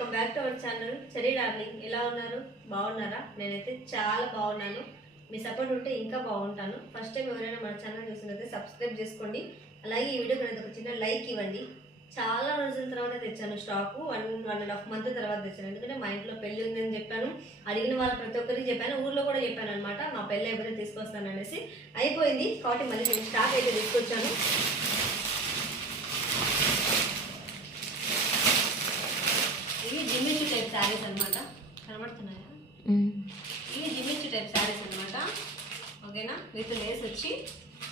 Welcome back to our channel. Cherry darling ఎలా ఉన్నారు? బాగున్నారా? నేనైతే చాలా బాగున్నాను. మీ సపోర్ట్ ఉంటే ఇంకా బాగుంటాను. ఫస్ట్ టైం ఎవరైనా మన ఛానల్ చూసినట్లయితే సబ్స్క్రైబ్ చేసుకోండి. అలాగే ఈ వీడియోకి అనేది ఒక చిన్న లైక్ ఇవ్వండి. చాలా రోజుల తర్వాత తెచ్చాను stock. One one and half month తర్వాత తెచ్చాను. ఎందుకంటే మా ఇంట్లో పెళ్ళి ఉందని చెప్పాను. అడిగిన వాళ్ళ ప్రతి ఒక్కరికి చెప్పాను. ఊర్లో కూడా చెప్పాను అనమాట మా పెళ్ళి అయిపోతే తీసుకొస్తాను అనేసి అయిపోయింది. కాబట్టి మళ్ళీ నేను స్టాక్ అయితే తీసుకొచ్చాను ఇవి జిమ్మిచు టైప్ శారీస్ అన్నమాట. కనబడుతున్నాయా? ఇవి జిమ్మిచు టైప్ శారీస్ అన్నమాట. ఓకేనా? విత్ లేస్ వచ్చి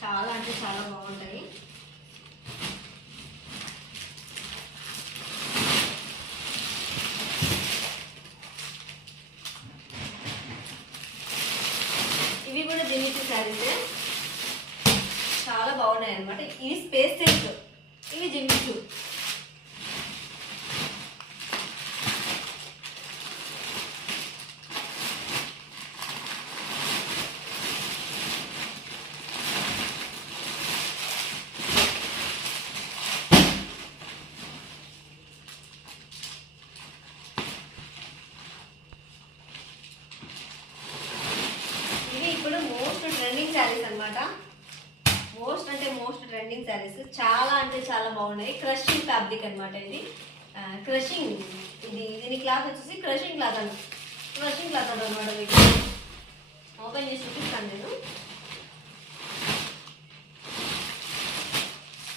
చాలా అంటే చాలా బాగుంటాయి. ఇవి కూడా జిమ్మిచు శారీసే చాలా బాగున్నాయి అన్నమాట ఇవి స్పేస్ సిల్క్. ఇవి జిమ్మిచు ఇవి ఇప్పుడు మోస్ట్ ట్రెండింగ్ శారీస్ అన్నమాట. మోస్ట్ అంటే మోస్ట్ ట్రెండింగ్ శారీస్. చాలా అంటే చాలా బాగున్నాయి. క్రషింగ్ ఫ్యాబ్రిక్ అన్నమాట ఇది. క్రషింగ్ ఇది. దీని క్లాత్ వచ్చేసి క్రషింగ్ క్లాత్ అన్న క్రషింగ్ క్లాత్ అనమాట మీకు ఓపెన్ చేసి చూపిస్తాను నేను.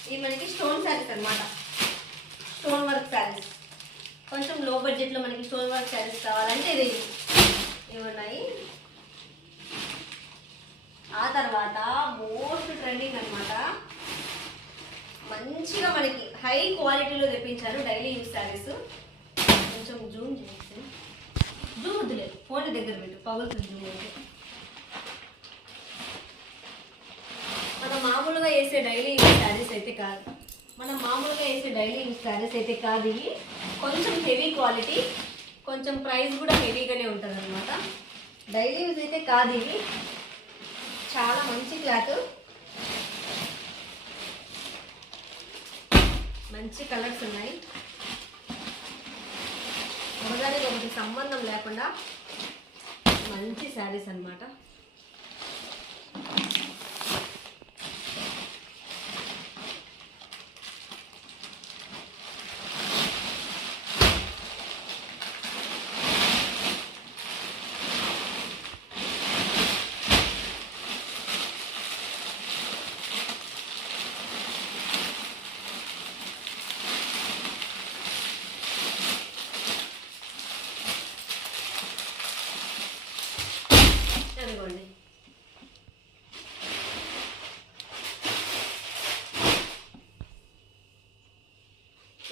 ఇది మనకి స్టోన్ శారీస్ అన్నమాట. Stone work sarees. కొంచెం లో బడ్జెట్లో మనకి స్టోన్ వర్క్ శారీస్ కావాలంటే ఇది ఇవి ఉన్నాయి ఆ తర్వాత మోస్ట్ ట్రెండింగ్ అన్నమాట. మంచిగా మనకి హై క్వాలిటీలో తెప్పించారు డైలీ యూస్ శారీస్ కొంచెం జూమ్ చేసి జూమ్ వద్దులేదు ఫోన్ దగ్గర పెట్టు పగులుతుంది జూమ్ అయితే. మనం మామూలుగా వేసే డైలీ యూస్ శారీస్ అయితే కాదు. మనం మామూలుగా వేసే డైలీ యూస్ శారీస్ అయితే కాదు ఇవి. కొంచెం హెవీ క్వాలిటీ కొంచెం ప్రైస్ కూడా హెవీగానే ఉంటుంది అనమాట డైలీ యూజ్ అయితే కాదు ఇవి. చాలా మంచి క్లాత్. మంచి కలర్స్ ఉన్నాయి. ఒకదానికి ఒకటి సంబంధం లేకుండా మంచి శారీస్ అన్నమాట.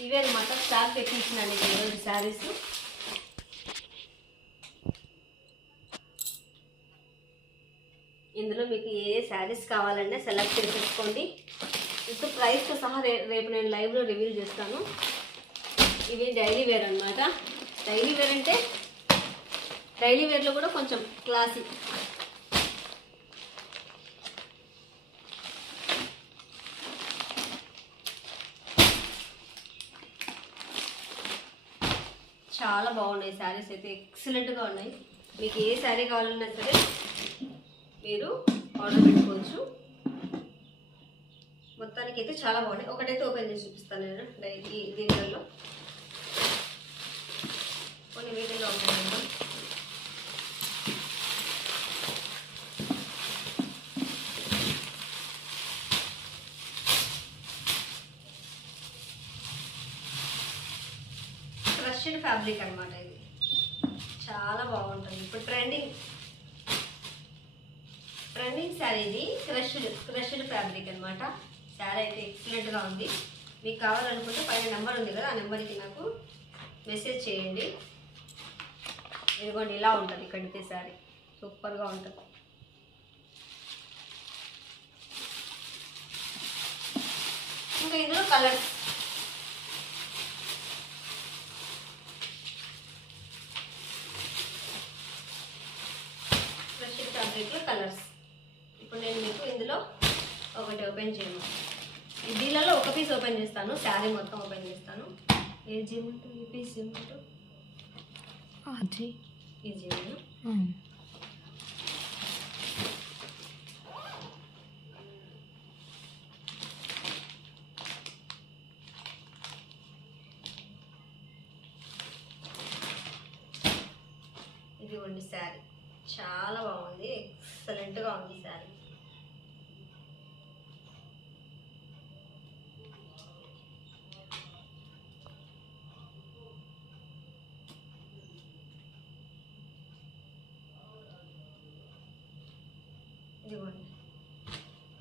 ఇవే అనమాట స్టాక్ తెప్పించినాను ఈరోజు శారీస్ ఇందులో మీకు ఏ శారీస్ కావాలన్నా సెలెక్ట్ చేసేసుకోండి ఇప్పుడు ప్రైస్తో సహా రే రేపు నేను లైవ్లో రివ్యూ చేస్తాను. ఇవి డైలీ వేర్ అనమాట డైలీ వేర్ అంటే డైలీ వేర్లో కూడా కొంచెం క్లాసీ చాలా బాగున్నాయి. శారీస్ అయితే ఎక్సలెంట్గా ఉన్నాయి. మీకు ఏ శారీ కావాలన్నా సరే మీరు ఆర్డర్ పెట్టుకోవచ్చు. మొత్తానికి అయితే చాలా బాగున్నాయి. ఒకటైతే ఓపెన్ చేసి చూపిస్తాను నేను డైలీ దీనిలో ఫ్యాబ్రిక్ అనమాట ఇది. చాలా బాగుంటుంది. ఇప్పుడు ట్రెండింగ్ ట్రెండింగ్ శారీ ఇది. క్రష్డ్ క్రష్డ్ ఫ్యాబ్రిక్ అనమాట శారీ అయితే ఎక్సలెంట్గా ఉంది. మీకు కావాలనుకుంటే పైన నెంబర్ ఉంది కదా ఆ నెంబర్కి నాకు మెసేజ్ చేయండి. ఇదిగోండి ఇలా ఉంటుంది కడితే శారీ సూపర్గా ఉంటుంది. ఇంకా ఇందులో కలర్స్ ఫ్యాబ్రిక్లో కలర్స్. ఇప్పుడు నేను మీకు ఇందులో ఒకటి ఓపెన్ చేయను. ఈ దీనిలో ఒక పీస్ ఓపెన్ చేస్తాను శారీ మొత్తం ఓపెన్ చేస్తాను. ఏ జిమ్మంటూ ఈ పీస్ జిమ్మంటూ అది ఇది చూడు. ఇది ఉంది శారీ. చాలా బాగుంది. ఎక్సలెంట్గా ఉంది శారీ ఇదిగోండి.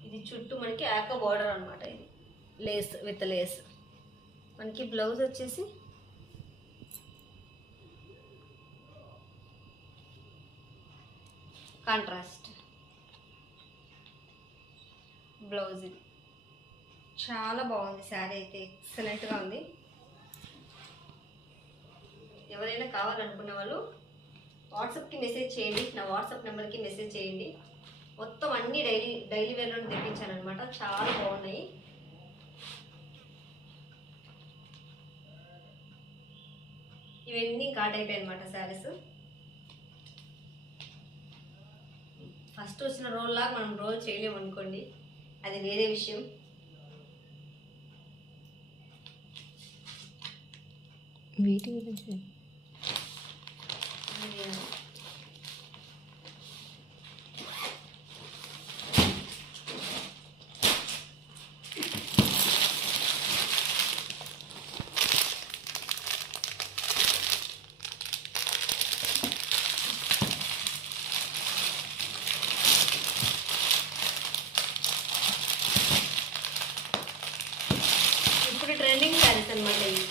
ఇది చుట్టూ మనకి ఆక బార్డర్ అనమాట ఇది. Lace with lace. మనకి బ్లౌజ్ వచ్చేసి కాంట్రాస్ట్. బ్లౌజ్ ఇది. చాలా బాగుంది శారీ అయితే. ఎక్సలెంట్గా ఉంది. ఎవరైనా కావాలనుకునే వాళ్ళు వాట్సాప్కి మెసేజ్ చేయండి. నా వాట్సాప్ నెంబర్కి మెసేజ్ చేయండి. మొత్తం అన్ని డైలీ డైలీ వేర్లో తెప్పించాను అనమాట చాలా బాగున్నాయి. ఇవన్నీ కాట్ అయిపోయాయి అనమాట శారీస్. ఫస్ట్ వచ్చిన రోల్ లాగా మనం రోల్ చేయలేము అనుకోండి అది వేరే విషయం. వీటి గురించి ఇది ఇప్పుడు ట్రెండింగ్ శారీస్ అనమాట ఇవి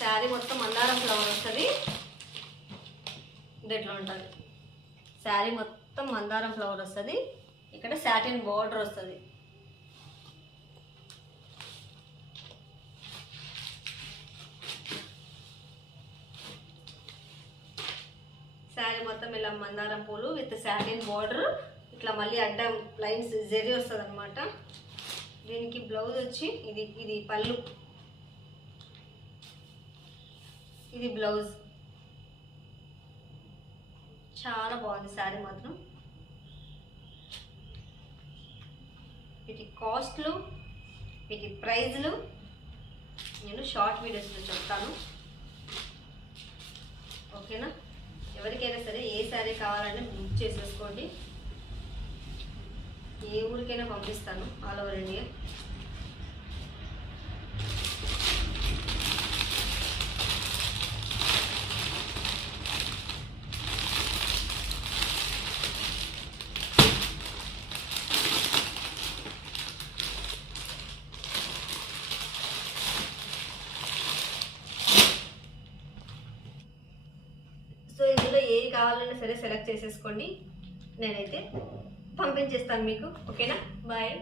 శారీ మొత్తం మందారం ఫ్లవర్ వస్తుంది. ఇది ఎట్లా ఉంటుంది? శారీ మొత్తం మందారం ఫ్లవర్ వస్తుంది. ఇక్కడ సాటిన్ బార్డర్ వస్తుంది శారీ మొత్తం ఇలా మందారం పూలు విత్ శాటిన్ బార్డర్ ఇట్లా మళ్ళీ అడ్డం లైన్స్ జరి వస్తుంది అనమాట దీనికి బ్లౌజ్ వచ్చి ఇది ఇది పళ్ళు. ఇది బ్లౌజ్ చాలా బాగుంది శారీ మాత్రం. వీటి కాస్ట్లు వీటి ప్రైజ్లు నేను షార్ట్ వీడియోస్లో చెప్తాను. ఓకేనా ఎవరికైనా సరే ఏ శారీ కావాలంటే బుక్ చేసేసుకోండి. ఏ ఊరికైనా పంపిస్తాను. ఆల్ ఓవర్ ఇండియా కావాలన్నా సరే సెలెక్ట్ చేసేసుకోండి. నేనైతే పంపించేస్తాను మీకు. ఓకేనా? బాయ్.